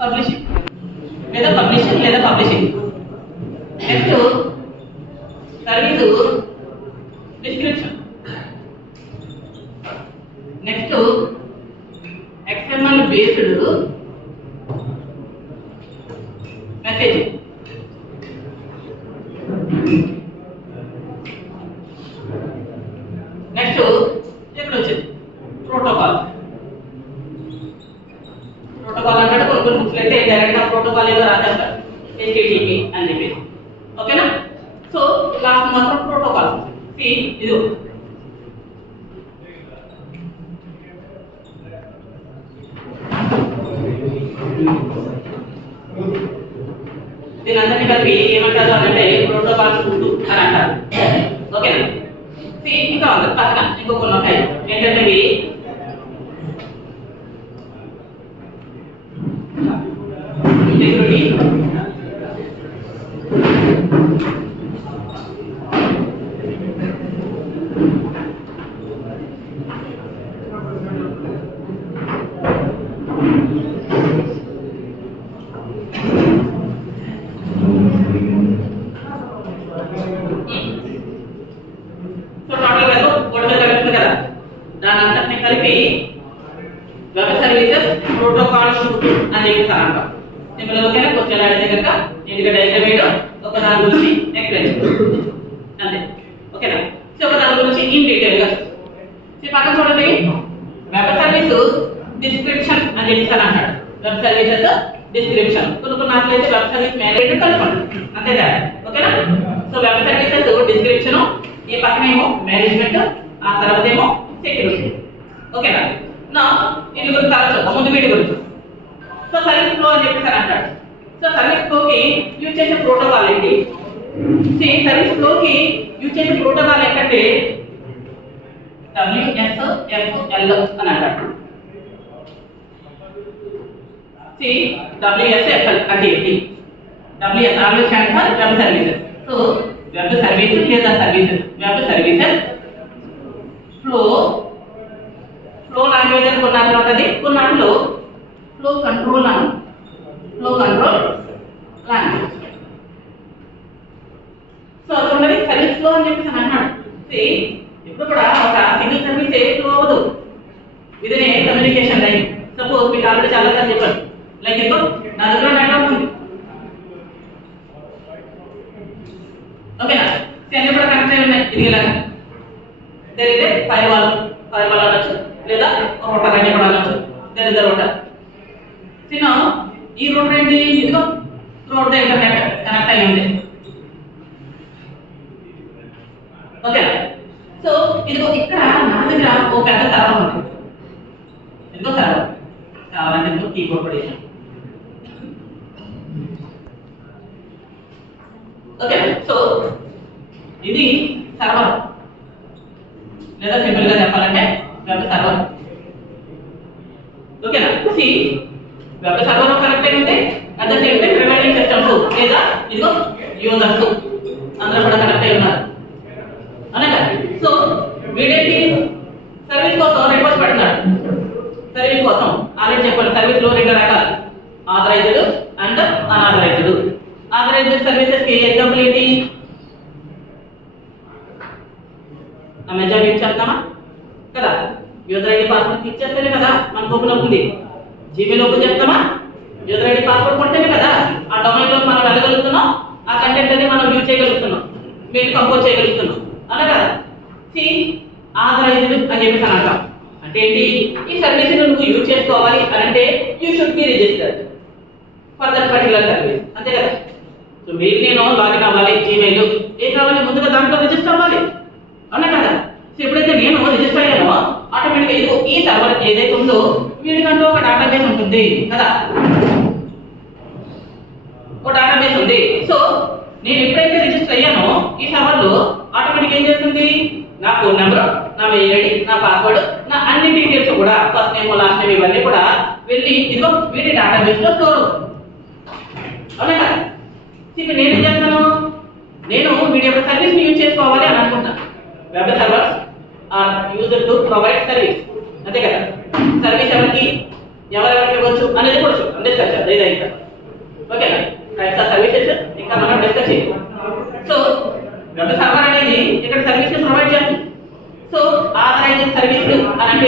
Publishing లేదా publishing లేదా publishing. Next service description. Next XML based message. Next ఇక్కడ వచ్చింది ప్రోటోకాల్. ప్రోటోకాల్ అంటే కొన్ని బుక్స్ అయితే డైరెక్ట్ గా ప్రోటోకాల్ ఏదో రాసేస్తారు HTTP అని చెప్పి. ఓకేనా? సో లాస్ట్ మాత్రం ప్రోటోకాల్. ఇది దీనందరినీ కలిపి ఏమంటారు అంటే ప్రోటోకాల్ సూట్ అని అంటారు. ఓకేనా? ఇంకా ఉంది పక్కన ఇంకో కొన్ని ఉంటాయి. ఏంటంటే ఇవి ఇంటిగ్రిటీ, దాని అంతటిని కలిపి వెబ్ సర్వీసెస్ ప్రోటోకాల్ సూట్ అని అంటాం. సింపుల్ ఓకేనా? క్వశ్చన్ అడిగితే కనుక నీట్గా డైగ్రామ్ వేయడం, ఒక దాని గురించి ఎక్స్ప్లెయిన్ అంతే. ఓకేనా? సో ఒక దాని గురించి ఇన్ డీటెయిల్ గా పక్కన చూడండి. వెబ్ సర్వీస్ డిస్క్రిప్షన్ అని చెప్తాను అంటాడు. Web services description. కొన్ని నాట్లయితే వెబ్ సర్వీస్ మేనేజ్మెంట్ కలుపుకోండి అంతే కదా. ఓకేనా? సో వెబ్ సర్వీసెస్ డిస్క్రిప్షన్, ఈ పక్కన ఏమో మేనేజ్మెంట్, ఆ తర్వాత ఏమో సెక్యూరిటీ. ఓకేనా? నా ఇది గురించి తర్వాత ముందు వీటి గురించి. సో సర్వీస్ ఫ్లో అని చెప్పేసి అంటాడు. సో సర్వీస్ ఫ్లోకి యూజ్ చేసే ప్రోటోకాల్ ఏంటి? సర్వీస్ ఫ్లోకి యూజ్ చేసే ప్రోటోకాల్ ఏంటంటే WSFL అని అంటాడు. WSFL అంటే ఏంటి? WSFL stand for web services. So web service లేదా services, web services flow language అని కొన్నాటిలో ఉంటుంది, కొన్నాటిలో ఫ్లో కంట్రోల్ లాంగ్వేజ్. సో చూడండి సర్వీస్ ఫ్లో అని చెప్పేసి అన్నాడు. ఇప్పుడు కూడా ఒక సింగిల్ సర్వీస్ ఏ ఫ్లో అవ్వదు, ఇదే కమ్యూనికేషన్ లైన్. సపోజ్ మీకు ఆల్రెడీ చాలా సార్లు చెప్పాను, లైక్ ఇప్పుడు నా దగ్గర నెట్వర్క్ ఉంది. ఓకేనా? అన్ని కూడా కనెక్ట్ అయి ఉన్నాయి. ఇది ఇలాగా తెలియదే ఫైర్ వాల్ అనొచ్చు, లేదా రోటర్ అని కూడా అనొచ్చు. తెలియదు రోటర్ చిన్న ఈ రోటర్ ఏంటి? ఇదిగో రోడ్ ఇంటర్నెట్ కనెక్ట్ అయి ఉంది. ఓకేనా? సో ఇదిగో ఇక్కడ నా దగ్గర ఒక పెద్ద సర్వర్ ఉంది. ఇదిగో సర్వర్ కావాలంటే ఇదిగో కీబోర్డ్ పొజిషన్. ఓకే, సో ఇది సర్వర్ లేదా సింపుల్ గా చెప్పాలంటే వెబ్ సర్వర్. ఓకేనా? వెబ్ సర్వర్ కనెక్ట్ అయి ఉంది. At the same time providing systems లేదా ఇదిగో యూజర్స్ అందరూ కూడా కనెక్ట్ అయి ఉన్నారు అనగా. సో వీడేంటి సర్వీస్ కోసం రిక్వెస్ట్ పెడుతున్నాడు. సర్వీస్ కోసం ఆల్రెడీ చెప్పాను, సర్వీస్ లో రెండు రకాలు, authorized and unauthorized. Authorized services కి ఎగ్జాంపుల్ ఏంటి? అమెజాన్ యూజ్ చేస్తామా కదా, యూజర్ ఐడి పాస్వర్డ్ ఇచ్చేస్తేనే కదా మనకు ఓపెన్ అవుతుంది. జీమెయిల్ ఓపెన్ చేస్తామా, యూజర్ ఐడి పాస్వర్డ్ కొడితేనే కదా ఆ డొమైన్ లో మనం వెళ్ళగలుగుతున్నాం, ఆ కంటెంట్ అనేది మనం యూజ్ చేయగలుగుతున్నాం, మెయిల్ కంపోజ్ చేయగలుగుతున్నాం అలా కదా. ఆథరైజ్డ్ అని చెప్పేసి అని అంటాం. అంటే ఏంటి? ఈ సర్వీస్ నువ్వు యూజ్ చేసుకోవాలి అని అంటే you should be registered for that particular service అంతే కదా. సో మెయిల్ నేను లాగిన్ అవ్వాలి, జీమెయిల్ ఏం కావాలి, ముందుగా దాంట్లో రిజిస్టర్ అవ్వాలి అవునా కదా. సో ఎప్పుడైతే నేను రిజిస్టర్ అయ్యానో ఆటోమేటిక్గా ఇది ఈ సర్వర్ ఏదైతే ఉందో వీడికంటూ ఒక డేటాబేస్ ఉంటుంది కదా, ఒక డేటాబేస్ ఉంది. సో నేను ఎప్పుడైతే రిజిస్టర్ అయ్యానో ఈ సర్వర్ లో ఆటోమేటిక్ ఏం చేస్తుంది, నా ఫోన్ నెంబర్, నా మెయిల్ ఐడి, నా పాస్వర్డ్, నా అన్ని డీటెయిల్స్ కూడా ఫస్ట్ నేమ్ లాస్ట్ నేమ్ ఇవన్నీ కూడా వెళ్ళి ఇదిగో వీడి డేటాబేస్ లో స్టోర్ అవుతుంది అవునా కదా. ఇప్పుడు నేనేం చేస్తాను, నేను వీడి యొక్క సర్వీస్ ని యూజ్ చేసుకోవాలి అని అనుకుంటాను. Web servers are used to provide service అంతే కదా. సర్వీస్ ఎవరికి? ఎవరెవరికి ఇవ్వచ్చు అనేది కూడా చూద్దాం, డిస్కస్ చేద్దాం ఇదైతే. ఓకేనా? టైప్స్ ఆఫ్ సర్వీసెస్ ఇంకా మనం డిస్కస్ చేద్దాం. సో వెబ్ సర్వర్ అనేది ఇక్కడ సర్వీసెస్ ప్రొవైడ్ చేస్తుంది. సో ఆథరైజ్డ్ సర్వీస్ అని అంటే